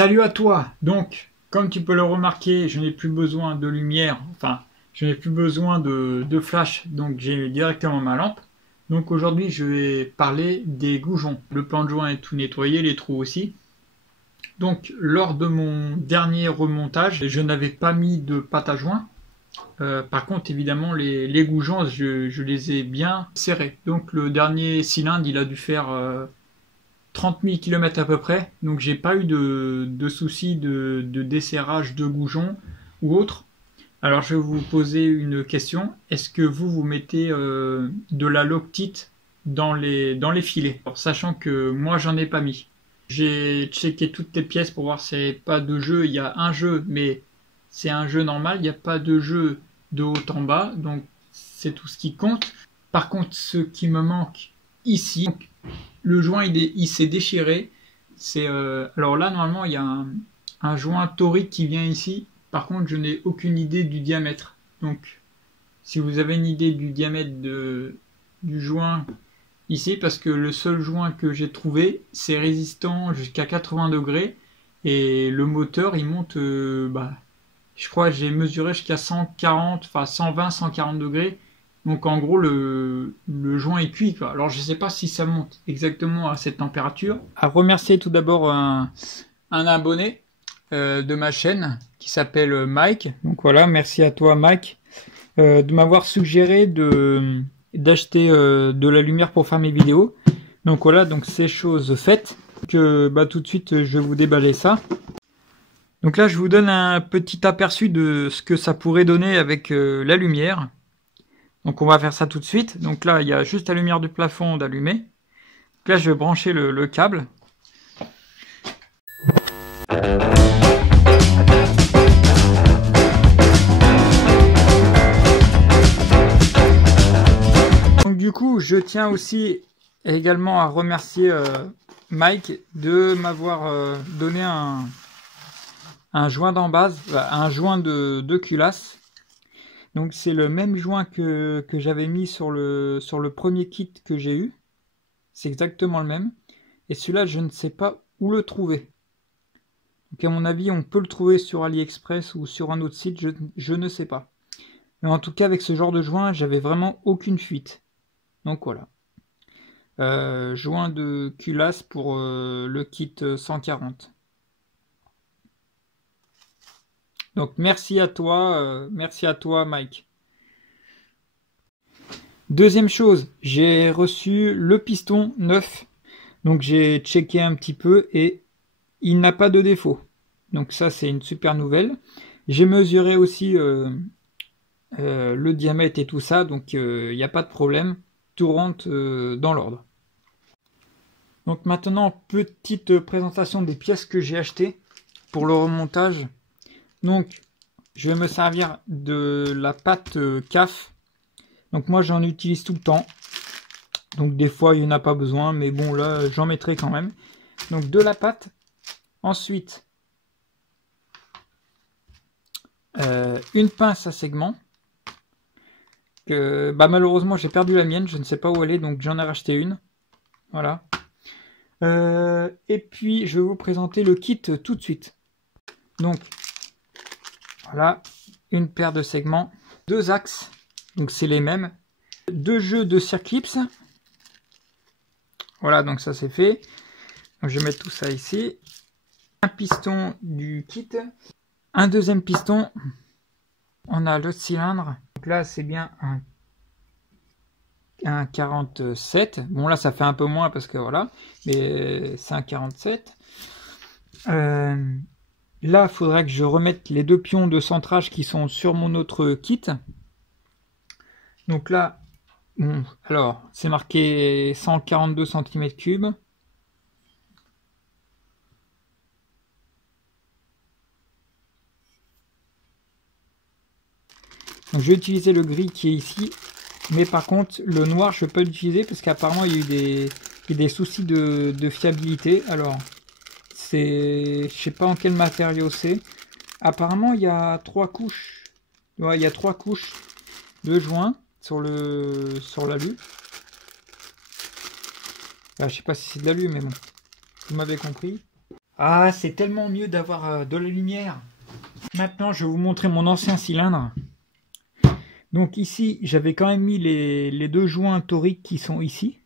Salut à toi! Donc, comme tu peux le remarquer, je n'ai plus besoin de lumière, enfin, je n'ai plus besoin de flash, donc j'ai directement ma lampe. Donc aujourd'hui, je vais parler des goujons. Le plan de joint est tout nettoyé, les trous aussi. Donc, lors de mon dernier remontage, je n'avais pas mis de pâte à joint. Par contre, évidemment, les goujons, je les ai bien serrés. Donc, le dernier cylindre, il a dû faire 30 000 km à peu près, donc j'ai pas eu de soucis de desserrage de goujons ou autre. Alors je vais vous poser une question, est-ce que vous mettez de la Loctite dans les filets? Alors, sachant que moi j'en ai pas mis. J'ai checké toutes les pièces pour voir s'il n'y avait pas de jeu. Il y a un jeu, mais c'est un jeu normal, il n'y a pas de jeu de haut en bas, donc c'est tout ce qui compte. Par contre, ce qui me manque ici, le joint il s'est déchiré. Alors là normalement il y a un joint torique qui vient ici. Par contre je n'ai aucune idée du diamètre. Donc si vous avez une idée du diamètre du joint ici, parce que le seul joint que j'ai trouvé c'est résistant jusqu'à 80 degrés et le moteur il monte, je crois que j'ai mesuré jusqu'à 140, enfin 120, 140 degrés. Donc en gros le joint est cuit quoi. Alors je sais pas si ça monte exactement à cette température. À remercier tout d'abord un abonné de ma chaîne qui s'appelle Mike. Donc voilà, merci à toi Mike de m'avoir suggéré d'acheter de la lumière pour faire mes vidéos. Donc voilà, donc c'est chose faite. Que tout de suite je vais vous déballer ça. Donc là je vous donne un petit aperçu de ce que ça pourrait donner avec la lumière. Donc on va faire ça tout de suite. Donc là, il y a juste la lumière du plafond d'allumer. Donc là, je vais brancher le câble. Donc du coup, je tiens aussi également à remercier Mike de m'avoir donné un joint d'embase, un joint de culasse. Donc c'est le même joint que j'avais mis sur le premier kit que j'ai eu. C'est exactement le même. Et celui-là, je ne sais pas où le trouver. Donc à mon avis, on peut le trouver sur AliExpress ou sur un autre site, je ne sais pas. Mais en tout cas, avec ce genre de joint, j'avais vraiment aucune fuite. Donc voilà. Joint de culasse pour le kit 140. Donc merci à toi Mike. Deuxième chose, j'ai reçu le piston neuf. Donc j'ai checké un petit peu et il n'a pas de défaut. Donc ça c'est une super nouvelle. J'ai mesuré aussi le diamètre et tout ça, donc il n'y a pas de problème. Tout rentre dans l'ordre. Donc maintenant, petite présentation des pièces que j'ai achetées pour le remontage. Donc, je vais me servir de la pâte CAF. Donc moi, j'en utilise tout le temps. Donc des fois, il n'y en a pas besoin, mais bon, là, j'en mettrai quand même. Donc de la pâte. Ensuite, une pince à segments. Que, malheureusement, j'ai perdu la mienne. Je ne sais pas où elle est, donc j'en ai racheté une. Voilà. Et puis, je vais vous présenter le kit tout de suite. Donc, voilà, une paire de segments, deux axes, donc c'est les mêmes, deux jeux de circlips. Voilà, donc ça c'est fait. Donc, je vais mettre tout ça ici. Un piston du kit, un deuxième piston. On a le cylindre. Donc là c'est bien un 47. Bon là ça fait un peu moins parce que voilà, mais c'est un 47. Là, il faudrait que je remette les deux pions de centrage qui sont sur mon autre kit. Donc là, bon, alors, c'est marqué 142 cm3. Donc je vais utiliser le gris qui est ici. Mais par contre, le noir, je ne peux pas l'utiliser parce qu'apparemment, il y a eu des soucis de fiabilité. Alors, je sais pas en quel matériau c'est. Apparemment il y a 3 couches. Ouais, il y a 3 couches de joints sur l'alu. Je sais pas si c'est de l'alu, mais bon, vous m'avez compris. Ah, c'est tellement mieux d'avoir de la lumière. Maintenant, je vais vous montrer mon ancien cylindre. Donc ici, j'avais quand même mis les deux joints toriques qui sont ici.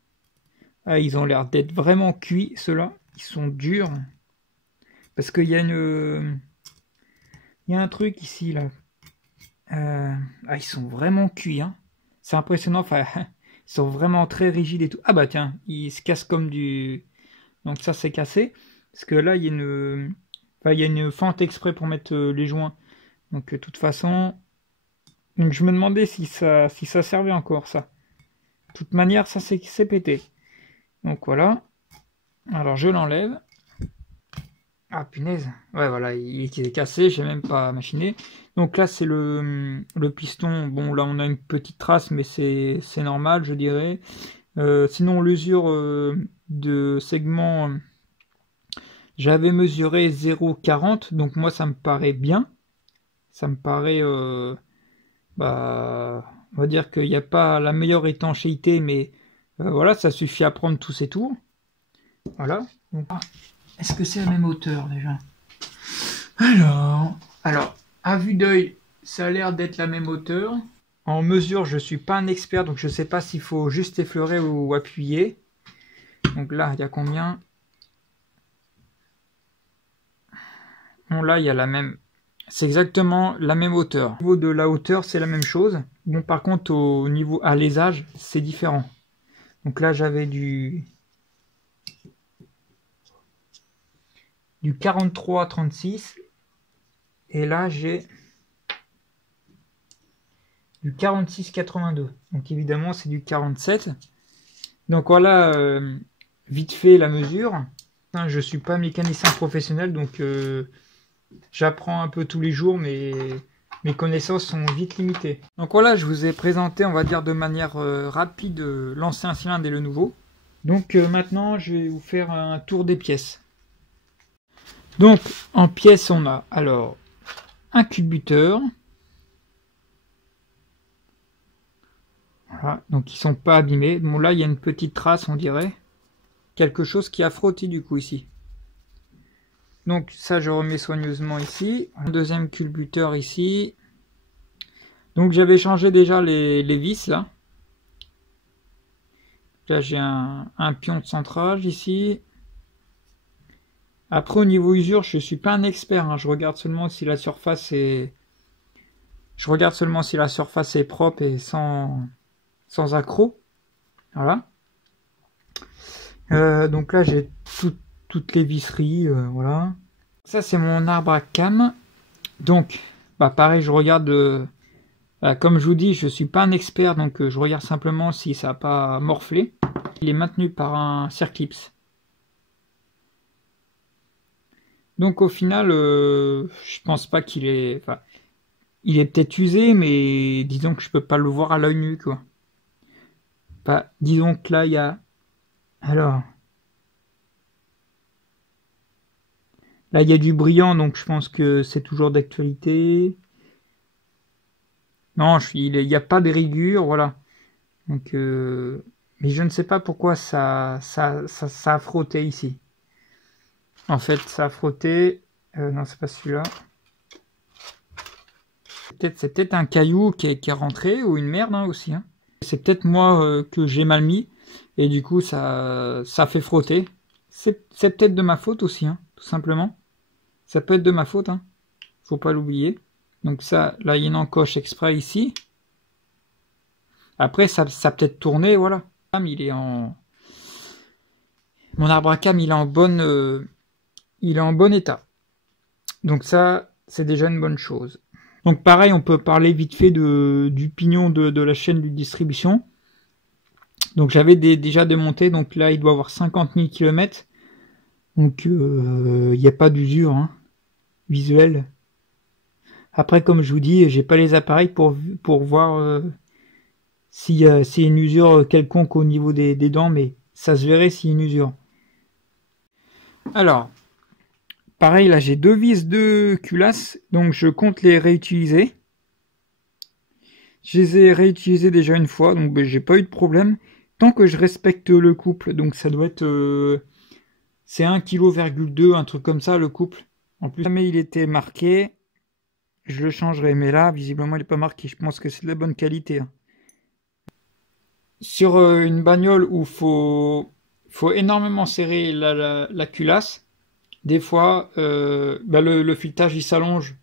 Ah, ils ont l'air d'être vraiment cuits, ceux-là. Ils sont durs. Parce qu'il y a il y a un truc ici, là. Ah, ils sont vraiment cuits, hein. C'est impressionnant. Enfin, ils sont vraiment très rigides et tout. Ah bah tiens, ils se cassent comme du... Donc ça, c'est cassé. Parce que là, il y a enfin, il y a une fente exprès pour mettre les joints. Donc de toute façon... Donc je me demandais si ça servait encore, ça. De toute manière, ça c'est pété. Donc voilà. Alors je l'enlève. Ah punaise. Ouais voilà, il est cassé, j'ai même pas machiné. Donc là c'est le piston. Bon là on a une petite trace mais c'est normal je dirais. Sinon l'usure de segment, j'avais mesuré 0,40. Donc moi ça me paraît bien. Ça me paraît... bah, on va dire qu'il n'y a pas la meilleure étanchéité mais voilà, ça suffit à prendre tous ces tours. Voilà. Donc, est-ce que c'est la même hauteur déjà? Alors, à vue d'œil, ça a l'air d'être la même hauteur. En mesure, je suis pas un expert, donc je sais pas s'il faut juste effleurer ou appuyer. Donc là, il y a combien? Bon, là, il y a la même. C'est exactement la même hauteur. Au niveau de la hauteur, c'est la même chose. Bon, par contre, au niveau alésage, c'est différent. Donc là, j'avais du 43-36 et là j'ai du 46-82. Donc évidemment c'est du 47. Donc voilà, vite fait la mesure. Je suis pas mécanicien professionnel donc j'apprends un peu tous les jours mais mes connaissances sont vite limitées. Donc voilà, je vous ai présenté on va dire de manière rapide l'ancien cylindre et le nouveau. Donc maintenant je vais vous faire un tour des pièces. Donc, en pièces, on a alors un culbuteur. Voilà, donc ils sont pas abîmés. Bon, là, il y a une petite trace, on dirait. Quelque chose qui a frotté du coup ici. Donc, ça, je remets soigneusement ici. Un deuxième culbuteur ici. Donc, j'avais changé déjà les vis là. Là, j'ai un pion de centrage ici. Après au niveau usure, je suis pas un expert, hein. Je regarde seulement si la surface est propre et sans accroc. Voilà. Donc là j'ai toutes les visseries, voilà. Ça c'est mon arbre à cam. Donc bah pareil, je regarde comme je vous dis, je suis pas un expert donc je regarde simplement si ça n'a pas morflé. Il est maintenu par un circlips. Donc au final, je pense pas qu'il est... Enfin, il est peut-être usé, mais disons que je peux pas le voir à l'œil nu, quoi. Bah, disons que là, il y a... Alors... Là, il y a du brillant, donc je pense que c'est toujours d'actualité. Non, il n'y a pas de rigueur, voilà. Donc, mais je ne sais pas pourquoi ça a frotté ici. En fait, ça a frotté... non, c'est pas celui-là. C'est peut-être un caillou qui est rentré ou une merde hein, aussi. Hein. C'est peut-être moi que j'ai mal mis et du coup ça fait frotter. C'est peut-être de ma faute aussi, hein, tout simplement. Ça peut être de ma faute, hein. Faut pas l'oublier. Donc ça, là il y a une encoche exprès ici. Après ça a peut-être tourné, voilà. Il est en... Mon arbre à cam il est en bon état. Donc ça c'est déjà une bonne chose. Donc pareil, on peut parler vite fait du pignon de la chaîne de distribution. Donc j'avais déjà démonté, donc là il doit avoir 50 000 km. Donc il n'y a pas d'usure hein, visuelle. Après comme je vous dis, j'ai pas les appareils pour voir s'il y a une usure quelconque au niveau des dents, mais ça se verrait s'il y a une usure. Alors, pareil là j'ai deux vis de culasse, donc je compte les réutiliser. Je les ai réutilisés déjà une fois, donc ben, j'ai pas eu de problème. Tant que je respecte le couple, donc ça doit être C'est 1,2 kg, un truc comme ça, le couple. En plus, jamais il était marqué, je le changerai. Mais là, visiblement, il n'est pas marqué. Je pense que c'est de la bonne qualité, hein. Sur une bagnole où faut énormément serrer la culasse, des fois, le filetage, il s'allonge.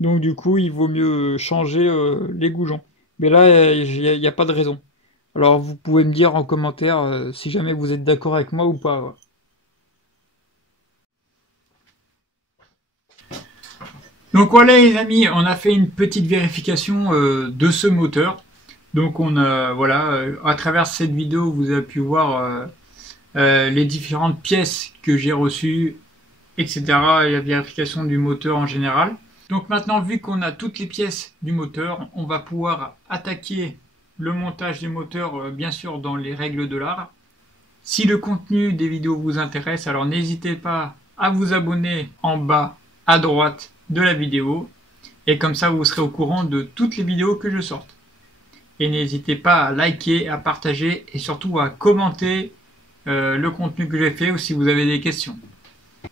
Donc, du coup, il vaut mieux changer les goujons. Mais là, il n'y a pas de raison. Alors, vous pouvez me dire en commentaire si jamais vous êtes d'accord avec moi ou pas, ouais. Donc voilà les amis, on a fait une petite vérification de ce moteur. Donc on a, voilà, à travers cette vidéo, vous avez pu voir les différentes pièces que j'ai reçues, etc. Et la vérification du moteur en général. Donc maintenant, vu qu'on a toutes les pièces du moteur, on va pouvoir attaquer le montage du moteur, bien sûr, dans les règles de l'art. Si le contenu des vidéos vous intéresse, alors n'hésitez pas à vous abonner en bas à droite de la vidéo. Et comme ça, vous serez au courant de toutes les vidéos que je sorte. Et n'hésitez pas à liker, à partager et surtout à commenter le contenu que j'ai fait ou si vous avez des questions.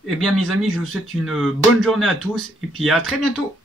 Eh bien mes amis, je vous souhaite une bonne journée à tous et puis à très bientôt.